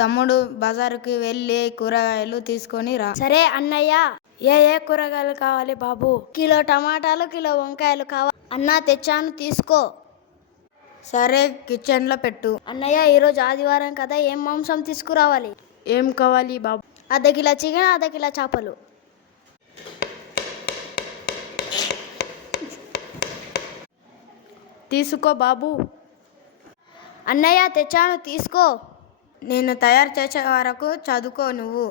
తమ్ముడు బజారుకి వెళ్ళి కూరగాయలు తీసుకొని రా. సరే అన్నయ్య. ఏ ఏ కూరగాయలు కావాలి బాబు? కిలో టమాటాలు, కిలో వంకాయలు కావాలి. అన్న తెచ్చాను, తీసుకో. సరే, కిచెన్లో పెట్టు. అన్నయ్య, ఈరోజు ఆదివారం కదా, ఏం మాంసం తీసుకురావాలి? ఏం కావాలి బాబు? అర్ధ కిలో చికెన్, అర్ధ కిలో చేపలు. తీసుకో బాబు. అన్నయ్య, తెచ్చాను, తీసుకో. నేను తయారు చేసే వరకు చదువుకో నువ్వు.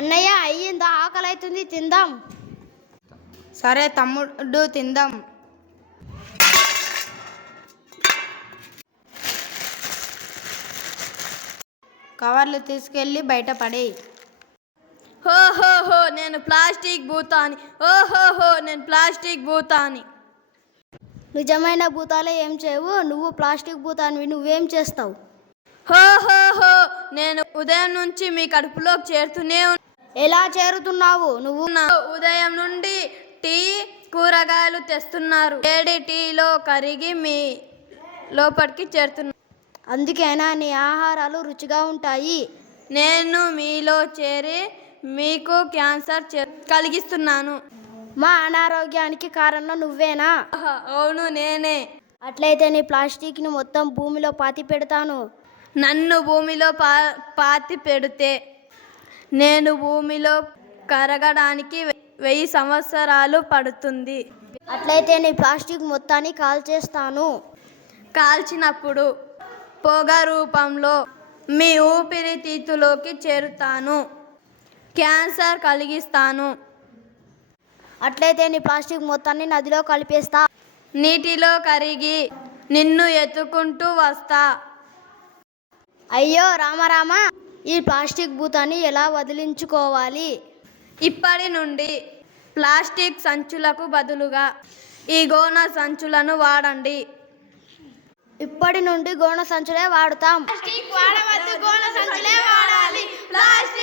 అన్నయ్య, అయ్యిందా? ఆకలి అవుతుంది, తిందాం. సరే తమ్ముడు, తిందాం. కవర్లు తీసుకెళ్ళి బయట పడేయి. హోహోహో, నేను ప్లాస్టిక్ భూతాని. ఓహోహో, నేను ప్లాస్టిక్ భూతాని. నిజమైన భూతాలే ఏం చేయవు, నువ్వు ప్లాస్టిక్ భూతానివి. నువ్వేం చేస్తావు? హోహోహో, నేను ఉదయం నుంచి మీ కడుపులోకి చేరుతూనే ఎలా చేరుతున్నావు నువ్వు? ఉదయం నుండి టీ, కూరగాయలు తెస్తున్నారు. వేడి టీలో కరిగి మీ లోపలికి చేరుతున్నా. అందుకేనా నీ ఆహారాలు రుచిగా ఉంటాయి? నేను మీలో చేరి మీకు క్యాన్సర్ కలిగిస్తున్నాను. మా అనారోగ్యానికి కారణం నువ్వేనా? అవును, నేనే. అట్లయితే నీ ప్లాస్టిక్ని మొత్తం భూమిలో పాతి పెడతాను. నన్ను భూమిలో పాతి పెడితే నేను భూమిలో కరగడానికి 1000 సంవత్సరాలు పడుతుంది. అట్లయితే నీ ప్లాస్టిక్ మొత్తాన్ని కాల్చేస్తాను. కాల్చినప్పుడు పొగ రూపంలో మీ ఊపిరితిత్తులోకి చేరుతాను. క్యాన్సర్ కలిగిస్తాను. అట్లయితే నీ ప్లాస్టిక్ మొత్తాన్ని నదిలో కలిపేస్తా. నీటిలో కరిగి నిన్ను ఎత్తుకుంటూ వస్తా. అయ్యో రామరామ, ఈ ప్లాస్టిక్ భూతాన్ని ఎలా వదిలించుకోవాలి? ఇప్పటి నుండి ప్లాస్టిక్ సంచులకు బదులుగా ఈ గోన సంచులను వాడండి. ఇప్పటి నుండి గోన సంచులే వాడుతాం. ప్లాస్టిక్ వాడవద్దు, గోన సంచులే వాడాలి. ప్లాస్టిక్